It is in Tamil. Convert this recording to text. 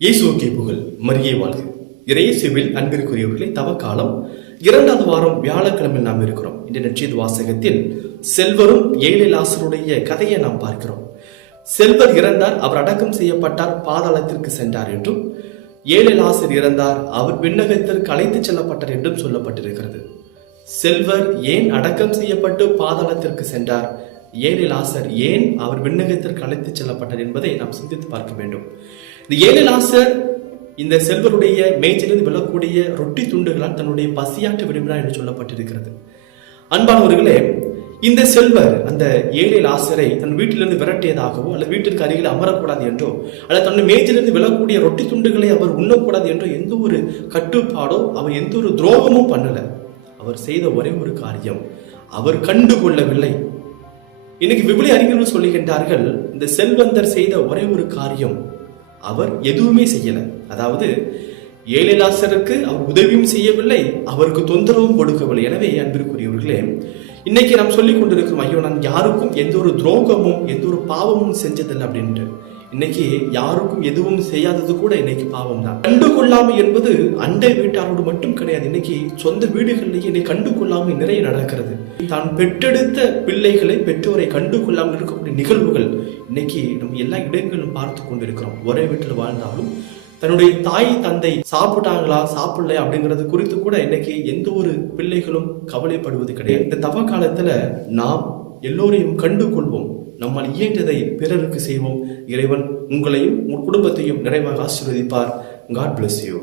இயேசுவுக்கே புகழ், மரியே வாழ்க. இயேசுவில் அன்பிற்குரியவர்களே, தவக்காலம் 2வது வாரம் வியாழக்கிழமை நாம் இருக்கிறோம். இந்த நற்செய்தி வாசகத்தில் செல்வரும் ஏழை லாசருடைய கதையை நாம் பார்க்கிறோம். செல்வர் இறந்தார், அவர் அடக்கம் செய்யப்பட்டார், பாதாளத்திற்கு சென்றார் என்றும், ஏழை லாசர் இறந்தார், அவர் விண்ணகத்திற்கு அழைத்து செல்லப்பட்டார் என்றும் சொல்லப்பட்டிருக்கிறது. செல்வர் ஏன் அடக்கம் செய்யப்பட்டு பாதாளத்திற்கு சென்றார், ஏழை லாசர் ஏன் அவர் விண்ணகத்திற்கு அழைத்து செல்லப்பட்டார் என்பதை நாம் சிந்தித்து பார்க்க வேண்டும். இந்த ஏழை லாசர் இந்த செல்வருடைய மேய்ச்சிலிருந்து விழக்கூடிய ரொட்டி துண்டுகளால் தன்னுடைய பசியாற்ற விரும்பினார் என்று சொல்லப்பட்டிருக்கிறது. அன்பானவர்களே, இந்த செல்வர் அந்த ஏழை லாசரை தன் வீட்டிலிருந்து விரட்டியதாகவோ அல்லது வீட்டிற்கு அருகில் அமரக்கூடாது என்றோ அல்லது தன்னுடைய மேய்ச்சிலிருந்து விழக்கூடிய ரொட்டி துண்டுகளை அவர் உண்ணக்கூடாது என்றோ எந்த ஒரு கட்டுப்பாடோ அவர் எந்த ஒரு துரோகமும் பண்ணல. அவர் செய்த ஒரே ஒரு காரியம், அவர் கண்டுகொள்ளவில்லை. இன்னைக்கு விபிலிய அறிஞர்கள் சொல்லுகின்றார்கள், இந்த செல்வந்தர் செய்த ஒரே ஒரு காரியம், அவர் எதுவுமே செய்யல. அதாவது ஏழை லாசருக்கு அவர் உதவியும் செய்யவில்லை, அவருக்கு தொந்தரவும் கொடுக்கவில்லை. எனவே அன்பிற்குரியவர்களே, இன்னைக்கு நாம் சொல்லிக் கொண்டிருக்கிறோம், ஐயோ நான் யாருக்கும் எந்த ஒரு துரோகமும் எந்த ஒரு பாவமும் செஞ்சதில்லை அப்படின்ட்டு. இன்னைக்கு யாருக்கும் எதுவும் செய்யாதது கூட இன்னைக்கு பாவம் தான். கண்டுகொள்ளாமை என்பது அண்டை வீட்டாரோடு மட்டும் கிடையாது. இன்னைக்கு சொந்த வீடுகளிலேயே இன்னைக்கு கண்டுகொள்ளாமை நிறைய நடக்கிறது. தான் பெற்றெடுத்த பிள்ளைகளை பெற்றோரை கண்டுகொள்ளாமல் இருக்கக்கூடிய நிகழ்வுகள் இன்னைக்கு நம்ம எல்லா இடங்களிலும் பார்த்து கொண்டிருக்கிறோம். ஒரே வீட்டில் வாழ்ந்தாலும் தன்னுடைய தாய் தந்தை சாப்பிட்டாங்களா சாப்பிடல அப்படிங்கிறது குறித்து கூட இன்னைக்கு எந்த ஒரு பிள்ளைகளும் கவலைப்படுவது கிடையாது. இந்த தவ காலத்துல நாம் எல்லோரையும் கண்டு கொள்வோம், நம்மால் இயன்றதை பிறருக்கு செய்வோம். இறைவன் உங்களையும் உங்கள் குடும்பத்தையும் நிறைவாக ஆசீர்வதிப்பார். God bless you.